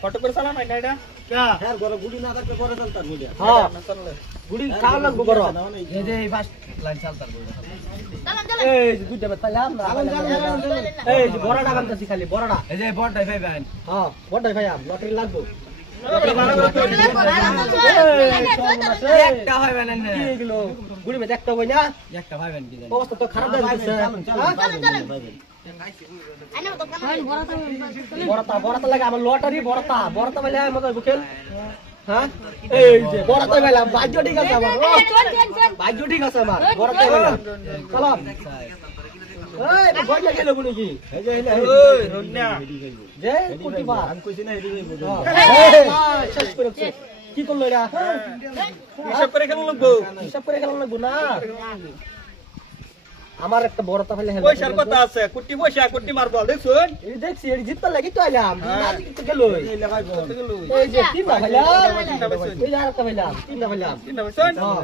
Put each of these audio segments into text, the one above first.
Photo করে চালা নাই এটা? হ্যাঁ গরে গুলি না থাকলে পরে চলতার গুলি হ্যাঁ। গুলি খাওয়া লাগবো বড় এই যে এই ফার্স্ট লাইন চলতার গুলি এই যে দুইটা বেতালাম এই যে বড়টা বানতাছি খালি বড়টা। এই যে বড়টাই ভাই ভাই হ্যাঁ বড়টাই ভাই লটারি লাগবো। একটা হয় ভাই না। গুলি মে দেখতে হই না একটা ভাই ভাই অবস্থা তো হয়ে বড়তা বড়তা লাগে, আমার লটারি বড়তা। বড়তা বলে আমাদের বুকেল হ্যাঁ এই যে বড়তা বলে ভাগ্য ঠিক আছে আমার ভাগ্য ঠিক আছে আমার বড়তা বলে চলো এই যে রন্যা যে কোটি বার আমি কইছি না হেডি হ্যাঁ, শেষ করেছে কি করল এরা হিসাব করে খেলুন লাগবো হিসাব করে গেলাম লাগবো না আমার একটা বড় ফেলে হেলে পয়সার কথা আছে কুটি পয়সা কুটি মারবো দেখছুন এই দেখছি এই জিততে লাগি তো আইলাম। না জিততে গেল। এই লাগাই গেল এই যে তিনটা ফেলাম তিনটা পাইছেন। এই আর আরেকটা ফেলাম তিনটা ফেলাম তিনটা পাইছেন হ্যাঁ।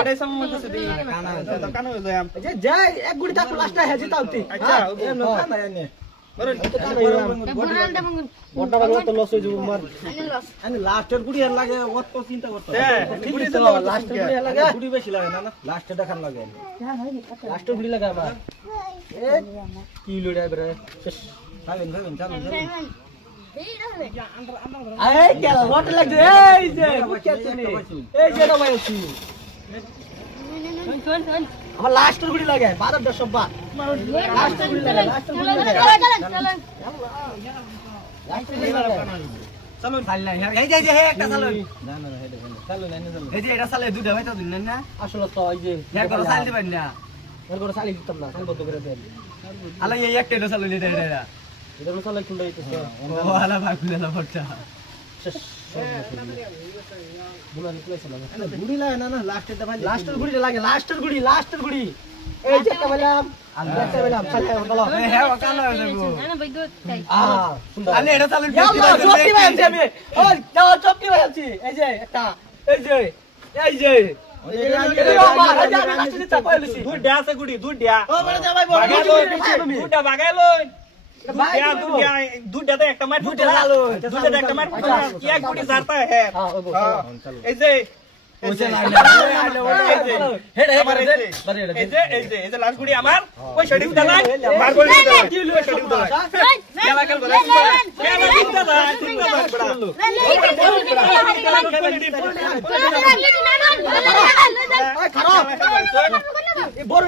এটাই সামনে কাছে দিই? কানা কানা হয়ে যায় যে যাই এক গুড়ি থাকো লাস্টে হে জিতা উঠতি আচ্ছা, হ্যাঁ, হ্যাঁ। নাই নে তো তো হয়ে। করতে হ্যাঁ তো তো না এই যে এই যে আমার লাস্টের গুড়ি লাগে। বারো দশ বার লাস্টের গুড়ি লাগে লাস্টের গুড়ি লাগে। লাস্টের গুড়ি লাগে চলুন চাললাই এই যে যে একটা চালুন। না না হেডে চালুন এই যে এটা চালে দুধ ভাই তো দিন না? আসলে তো এই যে এর করে চাল দিবেন না? এর করে চালিয়ে দিতাম না চাল করে দেন। আলা এই একটা এটা চালুন এটা এটা। এটা করে খুলে দিতেছে ও আলা ভাই গুড়ি লাগে না না লাস্টে তো লাস্টের গুড়ি লাগে লাস্টের গুড়ি লাস্টের গুড়ি এই যে বললাম একটা বললাম হ্যাঁ হয়ে আমার হ্যাঁ ওই বল এই যে ওই যে এই যে হেডে আমার এই যে বাড়ি এই যে এই যে এই যে লাস্ট গুড়ি আমার ওই শডি উদালাই মার বলি উদালাই কি লই শডি উদালাই খেলা খেলব খেলা উদালাই উদালাই বড়া খারাপ এই বড়